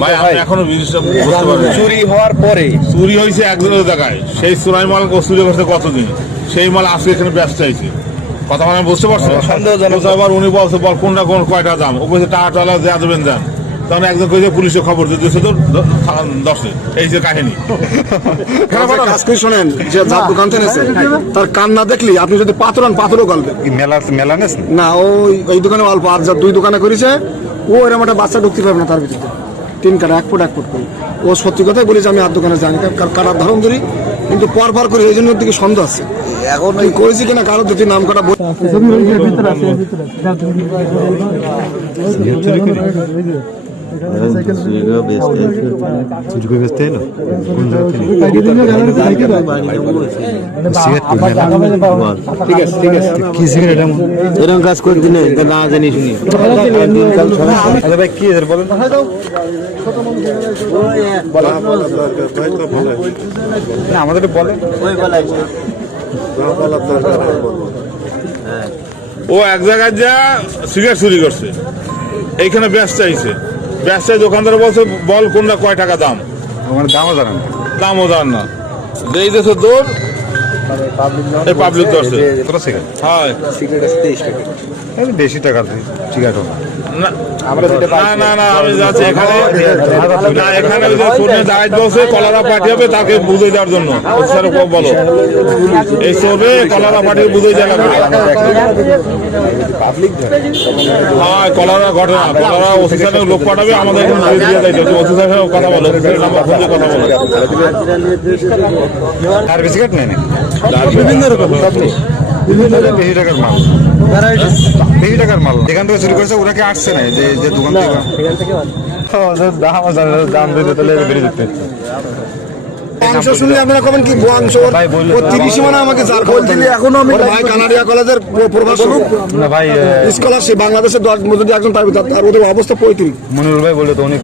ভাই আমি এখনো জিনিসটা বুঝতে পারিনি। চুরি হওয়ার পরে চুরি হয়েছে একজনের জায়গায়, সেই চুরাই মাল চুরি করতে কতদিন, সেই মাল আজকে এখানে ব্যস্ত হয়েছে। কথা মানে বুঝতে পারছো? সন্দেহজনক। আবার উনি বলছে বল কোনটা কোন কয়টা দাম, ও বলছে টাকা টালা দেওয়া দেবেন দেন। তখন একজন কইছে পুলিশে খবর দিয়েছে তো 10-এ। এই যে কাহিনী। কাজ করে শোনেন, যে যার দোকান থেকে এনেছে, তার কান না দেখলি আপনি যদি পাথরান পাথরও গালবে মেলা নেস না। ওই দোকানে অল্প, আর যা দুই দোকানে করেছে ও এরকম একটা বাচ্চা ঢুকতে পারবে না তার ভিতরে। 3 কাটা 1 ফুট 1 ফুট করে। ও সত্যি কথাই বলেছে আমি আর দোকানে জানি কাটার ধারণ ধরি, কিন্তু পর করে এই জন্য ওর দিকে সন্দেহ আছে। এখন তুই করেছি কিনা কারো দুটি নাম কাটা এরকম কাজ করতে নেই না জানি শুনি। ভাই কি বলেন না, আমাদের বলেন। ও এক জায়গায় যা সিগারেট চুরি করছে, এইখানে ব্যস্ত চাইছে। ব্যবসায়ী দোকানদার বলছে বল কোনটা কয় টাকা দাম, আমার দামও জানান, দামও জান না। যেই দেশে দৌড় এই পাবলিক ধরছে। হ্যাঁ বেশি টাকার সিগারেট না না না, আমি যাচ্ছি এখানে না, এখানে ওই যে চোরে দাঁড়াই বলছে কলারা পাঠিয়ে হবে তাকে বুঝে দেওয়ার জন্য। স্যার বলো এই চোরে কলারা পাঠিয়ে বুঝে দেওয়া লাগবে। হ্যাঁ কলারা ঘটনা, কলারা ওসি স্যারের লোক পাঠাবে আমাদের এখানে বুঝে দিয়ে দেয়। ওসি স্যারের কথা বলো, নাম্বার ফোন দিয়ে কথা বলো। আর সিগারেট নেই বিভিন্ন রকম বেশি টাকার মাল, বেশি টাকার মাল এখান থেকে চুরি করেছে। ওরা কি আসছে না যে দোকান থেকে দাম দিতে তাহলে বেরিয়ে যেতে। অংশ শুনলে আপনারা কবেন কি অংশ 30 মানে আমাকে যার খবর দিলে এখনো আমি ভাই কানাডিয়া কলেজের প্রভাষক না ভাই স্কলারশিপ বাংলাদেশের 10 যদি একজন পাইবে তার ওদের অবস্থা 35। মনিরুল ভাই বলে তো অনেক